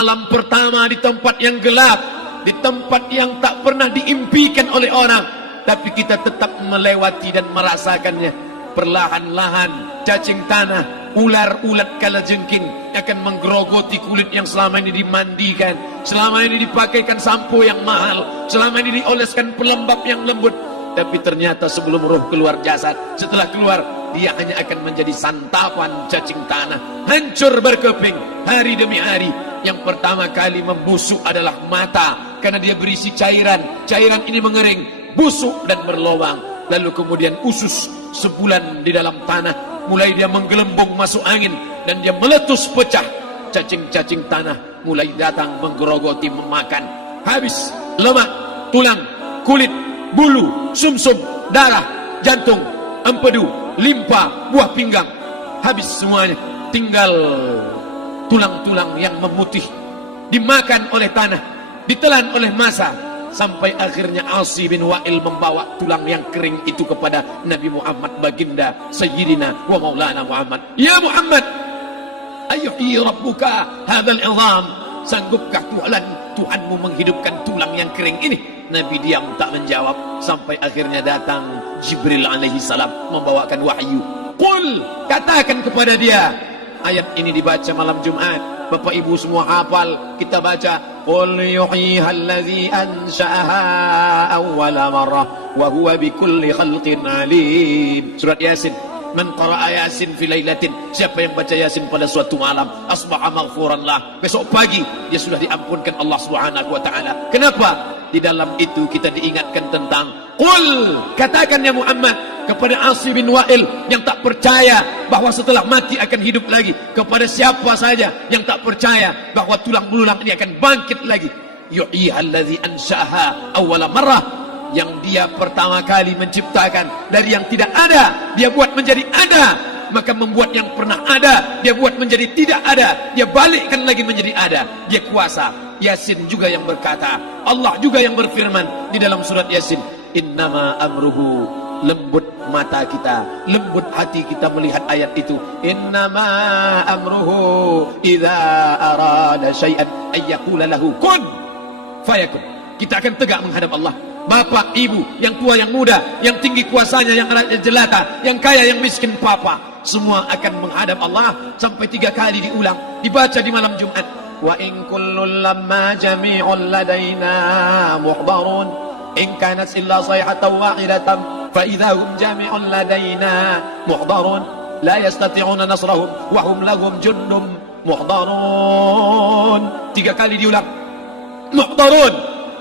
malam pertama di tempat yang gelap, di tempat yang tak pernah diimpikan oleh orang, tapi kita tetap melewati dan merasakannya. Perlahan-lahan cacing tanah, ular-ulat kalajengking akan menggerogoti kulit yang selama ini dimandikan, selama ini dipakaikan sampo yang mahal, selama ini dioleskan pelembab yang lembut. Tapi ternyata sebelum roh keluar jasad, setelah keluar dia hanya akan menjadi santapan cacing tanah, hancur berkeping hari demi hari. Yang pertama kali membusuk adalah mata, karena dia berisi cairan. Cairan ini mengering, busuk dan berlubang. Lalu kemudian usus sebulan di dalam tanah, mulai dia menggelembung masuk angin dan dia meletus pecah. Cacing-cacing tanah mulai datang menggerogoti, memakan. Habis lemak, tulang, kulit, bulu, sumsum, darah, jantung, empedu, limpa, buah pinggang. Habis semuanya, tinggal tulang-tulang yang memutih, dimakan oleh tanah, ditelan oleh massa, sampai akhirnya Asi bin Wa'il membawa tulang yang kering itu kepada Nabi Muhammad, baginda Sayyidina wa Maulana Muhammad. Ya Muhammad, ayyuhi rabbuka hadzal izam, sanggupkah Tuhanmu menghidupkan tulang yang kering ini? Nabi diam tak menjawab, sampai akhirnya datang Jibril alaihi salam membawakan wahyu. Qul, katakan kepada dia. Ayat ini dibaca malam Jumat, Bapak Ibu semua hafal, kita baca. Qul yuhyiha allazi ansha'aha awwala marrah wa huwa bikulli khalqin alim. Surat Yasin. Man qara'a Yasin fi lailatin, siapa yang baca Yasin pada suatu malam, asbaha maghfuran lah, besok pagi dia sudah diampunkan Allah Subhanahu wa taala. Kenapa? Di dalam itu kita diingatkan tentang qul, katakan ya Muhammad kepada Asi bin Wa'il yang tak percaya bahwa setelah mati akan hidup lagi, kepada siapa saja yang tak percaya bahwa tulang belulang ini akan bangkit lagi. Yuhyihallazi ansha'aha awwala marrah, yang dia pertama kali menciptakan dari yang tidak ada, dia buat menjadi ada. Maka membuat yang pernah ada, dia buat menjadi tidak ada, dia balikkan lagi menjadi ada. Dia kuasa. Yasin juga yang berkata, Allah juga yang berfirman di dalam surat Yasin, innama amruhu, lembut mata kita, lembut hati kita melihat ayat itu. Innama amruhu idza arada syai'an ayyaqula lahu kun fayakun. Kita akan tegak menghadap Allah. Bapak, ibu, yang tua, yang muda, yang tinggi kuasanya, yang jelata, yang kaya, yang miskin, papa, semua akan menghadap Allah. Sampai 3 kali diulang, dibaca di malam Jumat. Wa in kullun lamma jami'un ladaina muhdarun in kanat illa sayhatan wahidatan fa idza hum jami'un ladaina muhdarun la yastati'una nasrahum wa hum lahum jundum muhdarun. 3 kali diulang. Muhdarun,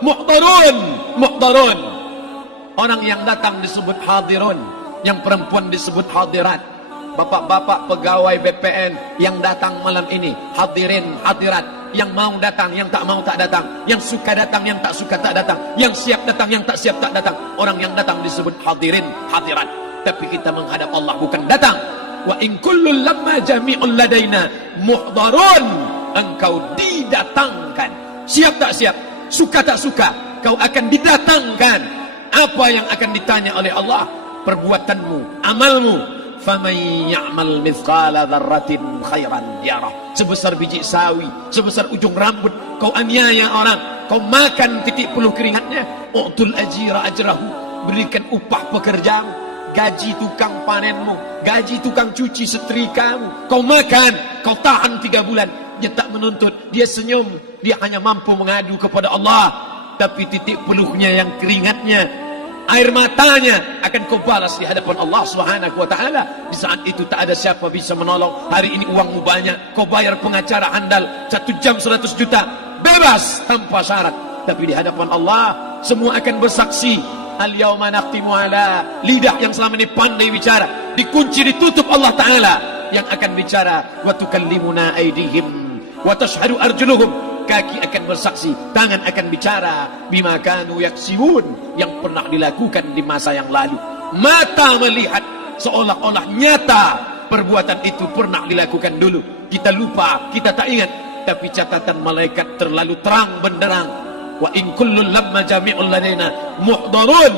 muhdarun, muhdarun. Orang yang datang disebut hadirun, yang perempuan disebut hadirat. Bapak-bapak pegawai BPN yang datang malam ini, hadirin, hadirat, yang mau datang, yang tak mau tak datang, yang suka datang, yang tak suka tak datang, yang siap datang, yang tak siap tak datang. Orang yang datang disebut hadirin, hadirat. Tapi kita menghadap Allah bukan datang. Wa in kullun lamma jami'un ladaina muhdarun, engkau didatangkan. Siap tak siap, suka tak suka, kau akan didatangkan. Apa yang akan ditanya oleh Allah? Perbuatanmu, amalmu. Faman ya'mal mithqala dzarratin khairan yarah. Sebesar biji sawi, sebesar ujung rambut, kau aniaya orang, kau makan titik puluh keringatnya. U'tul ajira ajrahu, berikan upah pekerjamu, gaji tukang panenmu, gaji tukang cuci setrikamu. Kau makan, kau tahan 3 bulan. Dia tak menuntut, dia senyum, dia hanya mampu mengadu kepada Allah. Tapi titik peluhnya yang keringatnya, air matanya akan kau balas di hadapan Allah Subhanahu wa taala. Di saat itu tak ada siapa bisa menolong. Hari ini uangmu banyak, kau bayar pengacara handal 1 jam 100 juta, bebas tanpa syarat. Tapi di hadapan Allah semua akan bersaksi. Al-yawma naqtimu ala, lidah yang selama ini pandai bicara dikunci, ditutup Allah taala yang akan bicara. Wa tukallimuna aydihim wa tashhadu arjuluhum, kaki akan bersaksi, tangan akan bicara. Bima kanu yaksibun, yang pernah dilakukan di masa yang lalu. Mata melihat seolah-olah nyata perbuatan itu pernah dilakukan dulu. Kita lupa, kita tak ingat. Tapi catatan malaikat terlalu terang benderang. Wa in kullun lamma jami'un ladaina muhdarun,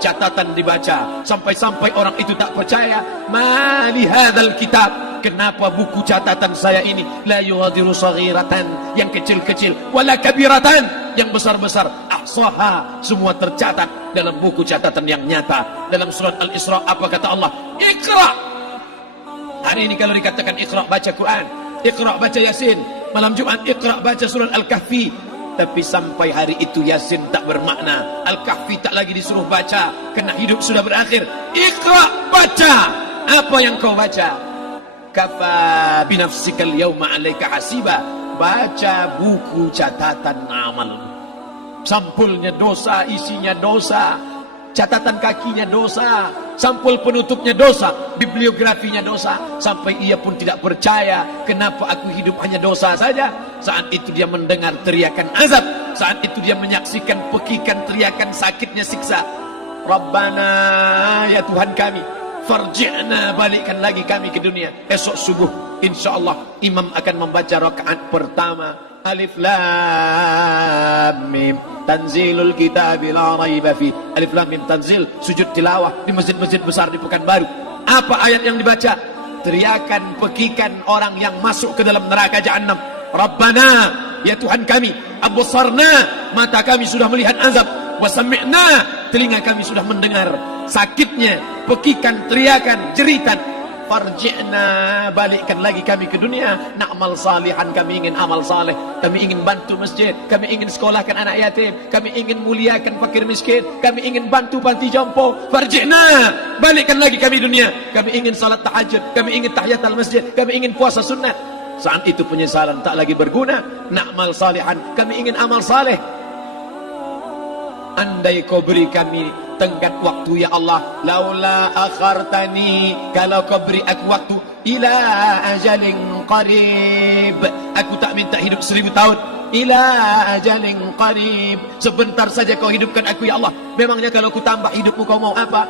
catatan dibaca sampai-sampai orang itu tak percaya. Ma li hadzal kitab, kenapa buku catatan saya ini la yughadiru saghiratan, yang kecil-kecil, wala kabiratan, yang besar-besar, ahsaha, semua tercatat dalam buku catatan yang nyata. Dalam surat Al-Isra apa kata Allah? Iqra. Hari ini kalau dikatakan Iqra, baca Quran, Iqra, baca Yasin. Malam Jumat Iqra, baca surat Al-Kahfi. Tapi sampai hari itu Yasin tak bermakna, Al-Kahfi tak lagi disuruh baca, kena hidup sudah berakhir. Iqra, baca. Apa yang kau baca? Kafa binafsikal yawma 'alaika hasiba. Baca buku catatan amal. Sampulnya dosa, isinya dosa, catatan kakinya dosa, sampul penutupnya dosa, bibliografinya dosa. Sampai ia pun tidak percaya, kenapa aku hidup hanya dosa saja. Saat itu dia mendengar teriakan azab, saat itu dia menyaksikan pekikan teriakan sakitnya siksa. Rabbana, ya Tuhan kami, farji'na, balikkan lagi kami ke dunia. Esok subuh insyaallah imam akan membaca rakaat pertama. Alif Lam Mim, tanzilul kitab la raiba fi. Alif Lam Mim tanzil, sujud tilawah di masjid-masjid besar di Pekanbaru. Apa ayat yang dibaca? Teriakan pekikan orang yang masuk ke dalam neraka jahanam. Rabbana, ya Tuhan kami, absarna, mata kami sudah melihat azab, wa sami'na, telinga kami sudah mendengar sakitnya pekikan teriakan jeritan. Farji'na, balikkan lagi kami ke dunia. Na'mal salihan, kami ingin amal saleh, kami ingin bantu masjid, kami ingin sekolahkan anak yatim, kami ingin muliakan fakir miskin, kami ingin bantu panti jompo. Farji'na, balikkan lagi kami dunia. Kami ingin salat tahajud, kami ingin tahiyatul masjid, kami ingin puasa sunnah. Saat itu penyesalan tak lagi berguna. Na'mal salihan, kami ingin amal saleh. Andai kau beri kami tenggat waktu ya Allah, laula akhartani, kalau kau beri aku waktu, ila ajalin qarib, aku tak minta hidup 1000 tahun, ila ajalin qarib, sebentar saja kau hidupkan aku ya Allah. Memangnya kalau ku tambah hidupmu kau mau apa?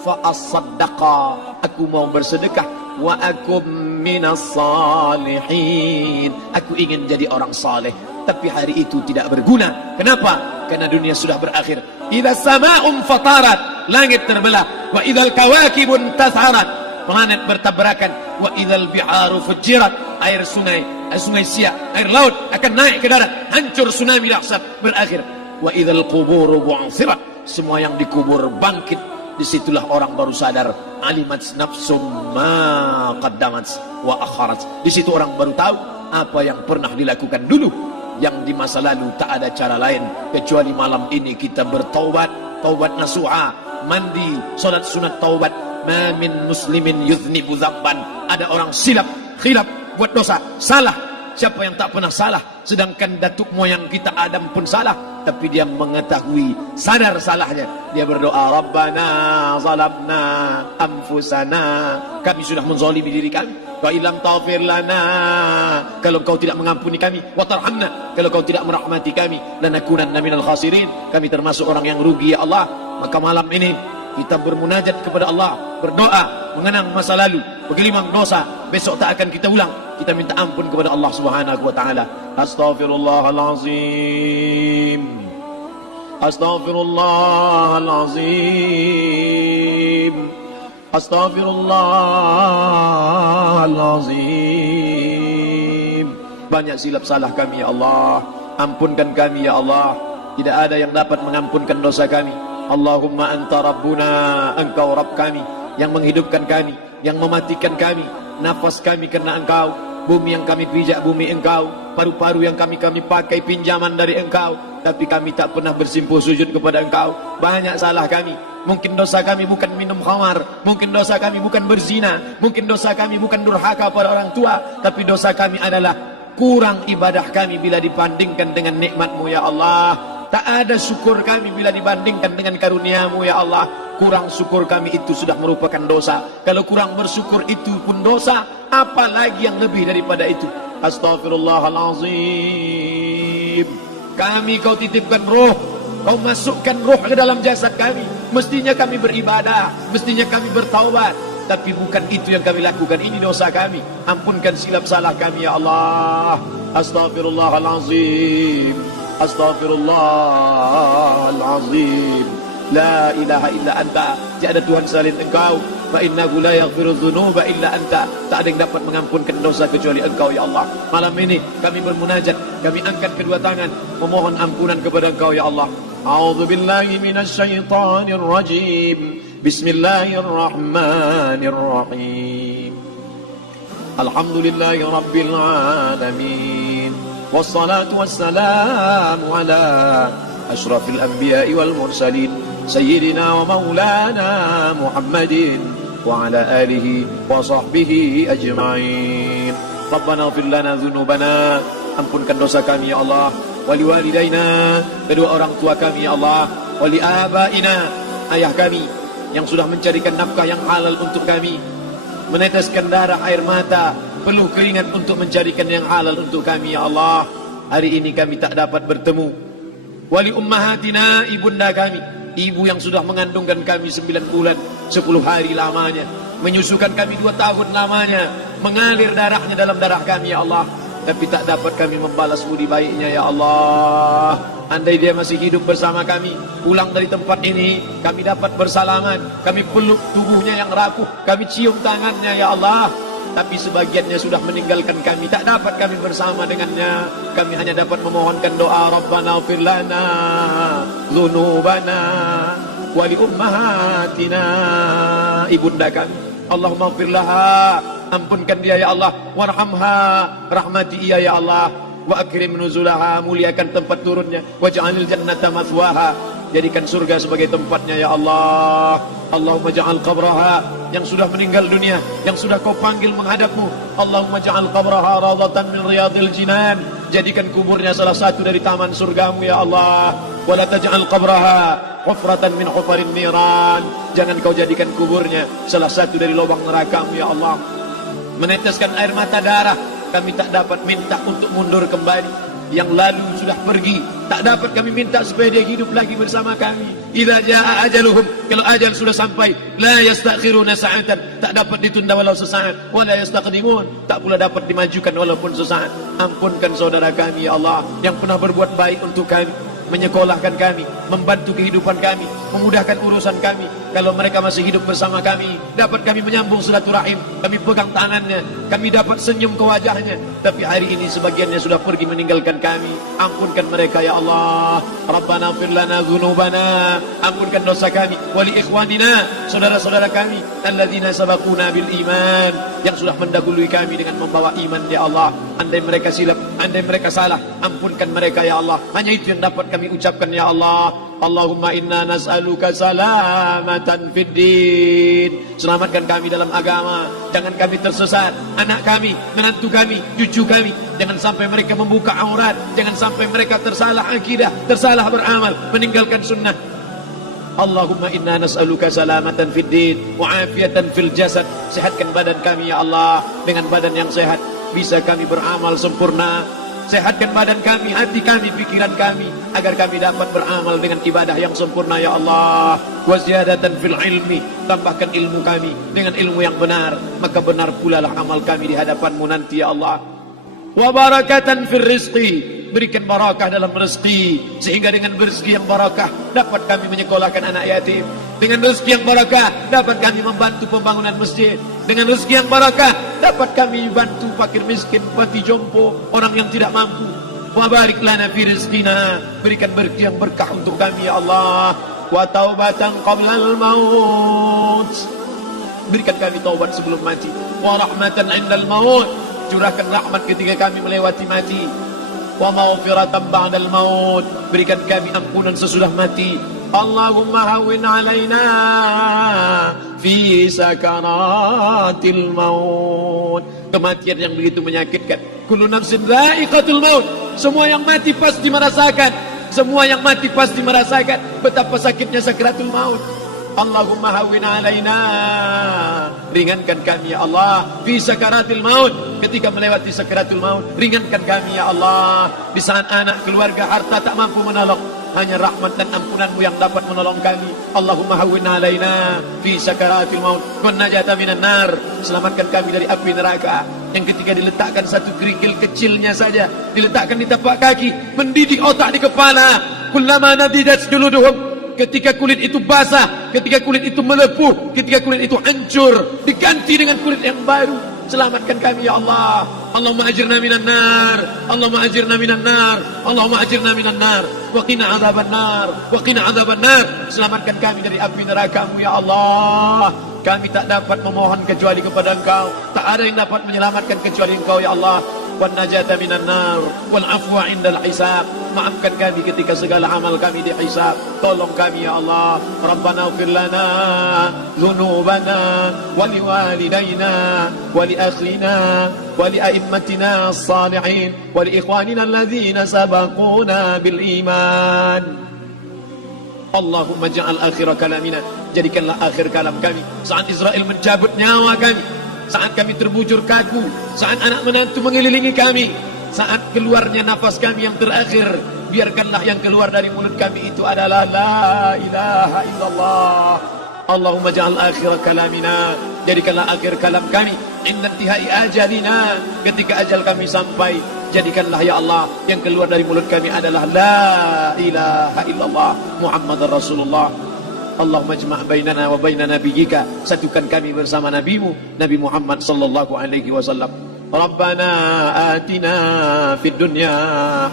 Fa as-saddaqa, aku mau bersedekah, wa akum minas salihin, aku ingin jadi orang saleh. Tapi hari itu tidak berguna. Kenapa? Karena dunia sudah berakhir. Idza sama'un fatarat, langit terbelah. Wa idzal kawakibun tatharat, planet bertabrakan. Wa idzal biharu fujirat, air sungai siak, air laut akan naik ke darat, hancur tsunami dahsyat berakhir. Wa idzal quburu bu'thirat, semua yang dikubur bangkit. Disitulah orang baru sadar, alimat nafsum ma qaddamat wa akharat. Di situ orang baru tahu apa yang pernah dilakukan dulu, yang di masa lalu tak ada cara lain kecuali malam ini kita bertaubat, taubat nasuha, mandi, salat sunat taubat. Ma min muslimin yuznibu dzamban, ada orang silap, khilaf, buat dosa, salah. Siapa yang tak pernah salah? Sedangkan datuk moyang kita Adam pun salah, tapi dia mengetahui, sadar salahnya. Dia berdoa, Rabbana zalamna anfusana, kami sudah menzalimi diri kami. Wa illam taghfir lana, kalau kau tidak mengampuni kami, wa tarhamna, kalau kau tidak merahmati kami, lanakunanna minal khasirin, kami termasuk orang yang rugi ya Allah. Maka malam ini kita bermunajat kepada Allah, berdoa, mengenang masa lalu, bergelimang dosa, besok tak akan kita ulang. Kita minta ampun kepada Allah Subhanahu wa taala. Astaghfirullahalazim, astaghfirullahalazim, astaghfirullahalazim. Banyak silap salah kami ya Allah, ampunkan kami ya Allah. Tidak ada yang dapat mengampunkan dosa kami. Allahumma anta rabbuna, engkau Rabb kami, yang menghidupkan kami, yang mematikan kami. Nafas kami karena engkau, bumi yang kami pijak bumi engkau, paru-paru yang kami pakai pinjaman dari engkau. Tapi kami tak pernah bersimpuh sujud kepada engkau. Banyak salah kami. Mungkin dosa kami bukan minum khamar, mungkin dosa kami bukan berzina, mungkin dosa kami bukan durhaka pada orang tua, tapi dosa kami adalah kurang ibadah kami bila dibandingkan dengan nikmat-Mu ya Allah. Tak ada syukur kami bila dibandingkan dengan karunia-Mu ya Allah. Kurang syukur kami itu sudah merupakan dosa. Kalau kurang bersyukur itu pun dosa, apalagi yang lebih daripada itu. Astaghfirullahalazim. Kami kau titipkan roh, kau masukkan roh ke dalam jasad kami. Mestinya kami beribadah, mestinya kami bertaubat, tapi bukan itu yang kami lakukan. Ini dosa kami. Ampunkan silap salah kami ya Allah. Astaghfirullahalazim, astaghfirullahalazim, La ilaha illa anta, tiada Tuhan selain Engkau. Fa innahu la yaghfiru dzunuba illa anta, tak ada yang dapat mengampunkan dosa kecuali Engkau ya Allah. Malam ini kami bermunajat, kami angkat kedua tangan memohon ampunan kepada Engkau ya Allah. A'udzu billahi minasy syaithanir rajim. Bismillahirrahmanirrahim. Alhamdulillahi rabbil alamin. Wassalatu wassalamu ala asyrafil anbiya'i wal mursalin sayyidina wa maulana Muhammadin wa ala alihi wa sahbihi ajma'in. Rabbana ighfir lana dzunubana, ampunkan dosa kami ya Allah, wali walidaina, kedua orang tua kami ya Allah, wali abaina, ayah kami yang sudah mencarikan nafkah yang halal untuk kami, meneteskan darah air mata, peluh keringat untuk mencarikan yang halal untuk kami ya Allah. Hari ini kami tak dapat bertemu. Wali ummahatina, ibunda kami, ibu yang sudah mengandungkan kami 9 bulan 10 hari lamanya, menyusukan kami 2 tahun lamanya, mengalir darahnya dalam darah kami ya Allah, tapi tak dapat kami membalas budi baiknya ya Allah. Andai dia masih hidup bersama kami, pulang dari tempat ini, kami dapat bersalaman, kami peluk tubuhnya yang rapuh, kami cium tangannya ya Allah. Tapi sebagiannya sudah meninggalkan kami, tak dapat kami bersama dengannya. Kami hanya dapat memohonkan doa, Rabbana ighfir lana dzunubana wa li ummahatina, ibunda kami, Allahumma ighfir laha, ampunkan dia ya Allah, warhamha, rahmati ia ya Allah, wa akrim nuzulaha, muliakan tempat turunnya, waj'alil jannata mathwaha, jadikan surga sebagai tempatnya ya Allah. Allahumma ja'al qabraha, yang sudah meninggal dunia, yang sudah kau panggil menghadapmu, Allahumma ja'al qabraha rawdatan min riyadil jinan, jadikan kuburnya salah satu dari taman surgamu ya Allah. Wala taj'al qabraha hufratan min hufarin niran, jangan kau jadikan kuburnya salah satu dari lubang nerakamu ya Allah. Meneteskan air mata darah, kami tak dapat minta untuk mundur kembali. Yang lalu sudah pergi, tak dapat kami minta supaya dia hidup lagi bersama kami. Idza jaa ajaluhum, kalau ajal sudah sampai, la yastakhiruna sa'atan, tak dapat ditunda walau sesaat, wa la yastaqdimun, tak pula dapat dimajukan walaupun sesaat. Ampunkan saudara kami ya Allah, yang pernah berbuat baik untuk kami, menyekolahkan kami, membantu kehidupan kami, memudahkan urusan kami. Kalau mereka masih hidup bersama kami, dapat kami menyambung silaturahim, kami pegang tangannya, kami dapat senyum ke wajahnya. Tapi hari ini sebagiannya sudah pergi meninggalkan kami. Ampunkan mereka ya Allah. Rabbana ighfir lana dzunubana, ampunkan dosa kami, wali ikhwanina, saudara-saudara kami, alladzina sabaquna bil iman, yang sudah mendahului kami dengan membawa iman ya Allah. Andai mereka silap, andai mereka salah, ampunkan mereka ya Allah. Hanya itu yang dapat kami ucapkan ya Allah. Allahumma inna nas'aluka salamatan fid din, selamatkan kami dalam agama, jangan kami tersesat, anak kami, menantu kami, cucu kami, jangan sampai mereka membuka aurat, jangan sampai mereka tersalah akidah, tersalah beramal, meninggalkan sunnah. Allahumma inna nas'aluka salamatan fid din wa afiatan fil jasad, sehatkan badan kami ya Allah, dengan badan yang sehat bisa kami beramal sempurna. Sehatkan badan kami, hati kami, pikiran kami, agar kami dapat beramal dengan ibadah yang sempurna ya Allah. Waziyadatan fil ilmi, tambahkan ilmu kami dengan ilmu yang benar, maka benar pula lah amal kami di hadapanmu nanti ya Allah. Wa barakatan fil rizqi, berikan barakah dalam rezeki, sehingga dengan rezeki yang barakah dapat kami menyekolahkan anak yatim. Dengan rezeki yang barakah dapat kami membantu pembangunan masjid. Dengan rezeki yang barakah dapat kami bantu fakir miskin, panti jompo, orang yang tidak mampu. Wa barik lana fi rizqina, berikan rezeki yang berkah untuk kami ya Allah. Wa taubatan qablal maut, berikan kami taubat sebelum mati. Wa rahmatan indal maut, curahkan rahmat ketika kami melewati mati. Wa maghfiratan ba'dal maut, berikan kami ampunan sesudah mati. Allahumma hawwin alaina fi sakaratil maut, kematian yang begitu menyakitkan. Kullu nafsin dha'iqatul maut, semua yang mati pasti merasakan, semua yang mati pasti merasakan betapa sakitnya sakaratul maut. Allahumma hawwin alaina, ringankan kami ya Allah fi sakaratil maut, ketika melewati sakaratul maut, ringankan kami ya Allah. Di saat anak, keluarga, harta tak mampu menolong, hanya rahmat dan ampunanmu yang dapat menolong kami. Allahumma hawwin alaina fi sakaratil maut wan najata minan nar, selamatkan kami dari api neraka yang ketika diletakkan satu kerikil kecilnya saja, diletakkan di tapak kaki, mendidik otak di kepala. Kullama nadidat juluduhum ketika kulit itu basah, ketika kulit itu melepuh, ketika kulit itu hancur, diganti dengan kulit yang baru. Selamatkan kami ya Allah. Allahumma ajirna minan nar, Allahumma ajirna minan nar, Allahumma ajirna minan nar, wa qina adzaban nar, wa qina adzaban nar. Selamatkan kami dari api neraka-Mu ya Allah. Kami tak dapat memohon kecuali kepada Engkau. Tak ada yang dapat menyelamatkan kecuali Engkau ya Allah. Wan najata minan nar wal afwa indal hisab. Maafkan kami ketika segala amal kami dihisab. Tolong kami ya Allah. Rabbana ighfir lana dhunubana wa liwalidayna wa li akhina wa li a'immatina as-salihin wa li ikhwanina alladhina sabaquna bil iman. Allahumma ja'al akhir kalamina, jadikanlah akhir kalam kami saat Israel mencabut nyawa kami, saat kami terbujur kaku, saat anak menantu mengelilingi kami, saat keluarnya nafas kami yang terakhir, biarkanlah yang keluar dari mulut kami itu adalah la ilaha illallah. Allahumma ja'al akhir kalamina, jadikanlah akhir kalam kami inda intihai ajalina, ketika ajal kami sampai, jadikanlah ya Allah yang keluar dari mulut kami adalah la ilaha illallah Muhammadar Rasulullah. Allahumma jma' bainana wa baina nabiyyika, satukan kami bersama nabimu Nabi Muhammad sallallahu alaihi wasallam. Rabbana atina fid dunya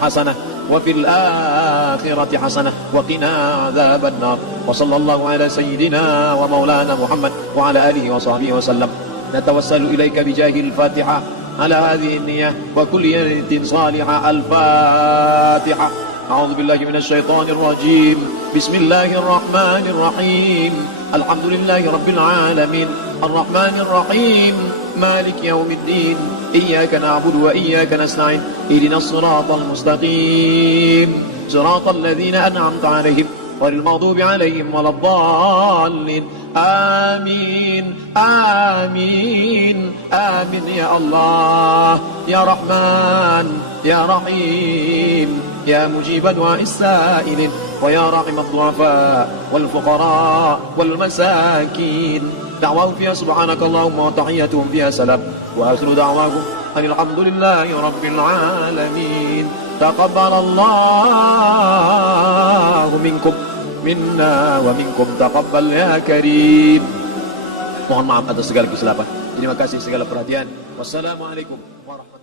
hasanah wa fil akhirati hasanah wa qina adzaban nar. Wa sallallahu ala sayyidina wa maulana Muhammad wa ala alihi wa sahbihi wasallam. Natawassalu ilaika bijahil Fatihah على هذه النية وكل نية صالحة. الفاتحة. أعوذ بالله من الشيطان الرجيم. بسم الله الرحمن الرحيم. الحمد لله رب العالمين الرحمن الرحيم مالك يوم الدين إياك نعبد وإياك نستعين اهدنا الصراط المستقيم صراط الذين أنعمت عليهم غير المغضوب عليهم ولا الضالين. آمين آمين آمين يا الله يا رحمن يا رحيم يا مجيب دعاء السائلين ويا راحم الضعفاء والفقراء والمساكين. دعواهم فيها سبحانك اللهم وتحياتهم فيها سلام وآخر دعواهم أن الحمد لله رب العالمين. تقبل الله منكم minna wa minkum taqabbal ya karim. Mohon maaf atas segala kesilapan. Terima kasih segala perhatian. Wassalamualaikum warahmatullahi wabarakatuh.